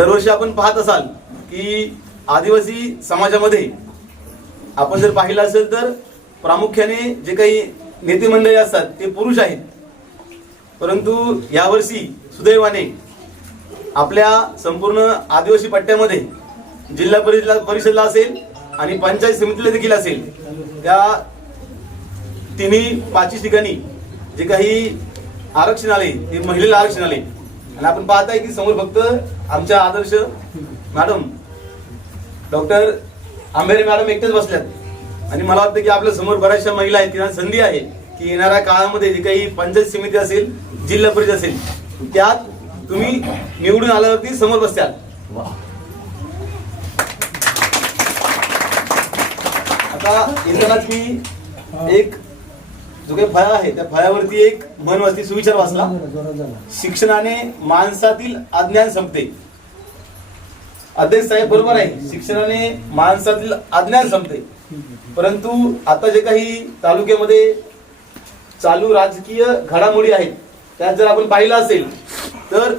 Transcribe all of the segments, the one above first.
दरवर्षी आपण पाहत असाल की आदिवासी समाजामध्ये आपण जर पाहिलं असेल तर प्रामुख्याने जे काही नेते मंडळी असतात ते पुरुष आहेत. परंतु यावर्षी सुदैवाने आपल्या संपूर्ण आदिवासी पट्ट्यामध्ये जिल्हा परिषदला परिषदला असेल आणि पंचायत समितीला देखील असेल त्या तिन्ही पाचवी ठिकाणी जे काही आरक्षण आले ते महिलेला आरक्षण आले. आणि आपण पाहताय की समोर फक्त आमच्या आदर्श मॅडम डॉक्टर आंबेरे मॅडम एकटेच बसल्यात. आणि मला वाटतं की आपल्यासमोर बऱ्याचशा महिला आहेत त्यांना संधी आहे की येणाऱ्या काळामध्ये जे काही पंचायत समिती असेल जिल्हा परिषद असेल त्यात तुम्ही निवडून आल्यावरती समोर बसत्याल आता येतानाच मी एक जो काही फळा आहे त्या फळ्यावरती एक मन वाचती सुविचार वाचला. शिक्षणाने माणसातील अज्ञान संपते. अध्यक्ष साहेब बरोबर आहे. शिक्षणाने माणसातील अज्ञान संपते. परंतु आता जे काही तालुक्यामध्ये चालू राजकीय घडामोडी आहेत त्यात जर आपण पाहिलं असेल तर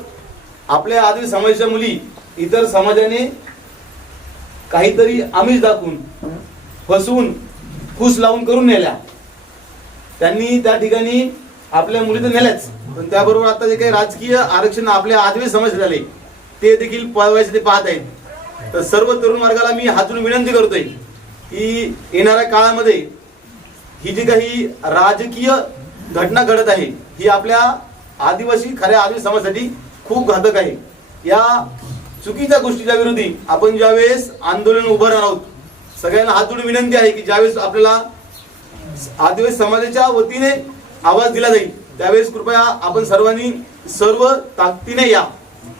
आपल्या आदिवासी समाजाच्या मुली इतर समाजाने काहीतरी आमिष दाखवून फसवून फूस लावून करून नेल्या. त्यांनी त्या ठिकाणी आपल्या मुली तर नेल्याच पण त्याबरोबर आता जे काही राजकीय आरक्षण आपल्या आजवे समज झाले ते देखील पळवायचे ते पाहत आहेत. तर सर्व तरुण वर्गाला मी हातून विनंती करतोय की येणाऱ्या काळामध्ये ही जी काही राजकीय घटना घडत आहे ही आपल्या आदिवासी खऱ्या आदिवासी समाजासाठी खूप घातक आहे. या चुकीच्या गोष्टीच्या विरोधी आपण ज्यावेळेस आंदोलन उभारणार आहोत सगळ्यांना हातून विनंती आहे की ज्यावेळेस आपल्याला आदिवासी समाजाच्या वतीने आवाज दिला जाईल. त्यावेळेस कृपया आपण सर्वांनी सर्व ताकदीने या.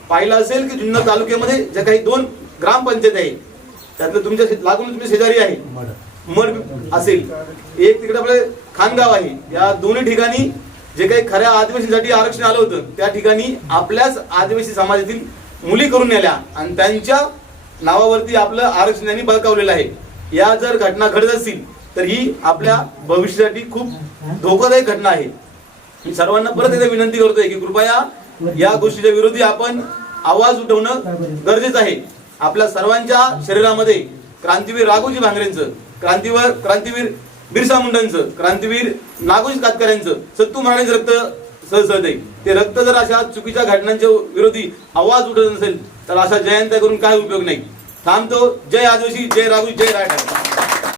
पाहिलं असेल की जुन्नर तालुक्यामध्ये ज्या काही दोन ग्रामपंचायत आहे त्यातलं तुमच्या लागून तुमच्या शेजारी आहे. मड असेल. एक तिकडे आपले खानगाव आहे. या दोन्ही ठिकाणी जे काही खऱ्या आदिवासीसाठी आरक्षण आलं होतं त्या ठिकाणी आपल्याच आदिवासी समाजातील मुली करून नेल्या. आणि त्यांच्या नावावरती आपलं आरक्षण त्यांनी बळकावलेलं आहे. या जर घटना घडत असतील तर ही आपल्या भविष्यासाठी खूप धोकादायक घटना आहे. मी सर्वांना परत एकदा विनंती करतोय की कृपया या गोष्टीच्या विरोधी आपण आवाज उठवणं गरजेचं आहे. आपल्या सर्वांच्या शरीरामध्ये क्रांतीवीर राघोजी भांगरेंचं क्रांतीवर क्रांतीवीर बिरसा मुंडांचं क्रांतीवीर नागोजी कातकऱ्यांचं सत्तू महाराजांचं रक्त सहसहत आहे. ते रक्त जर अशा चुकीच्या घटनांच्या विरोधी आवाज उठत नसेल तर अशा जयंत्या करून काय उपयोग नाही. थांबतो. जय आदिवासी जय राघोजी जय राय ठाकरे.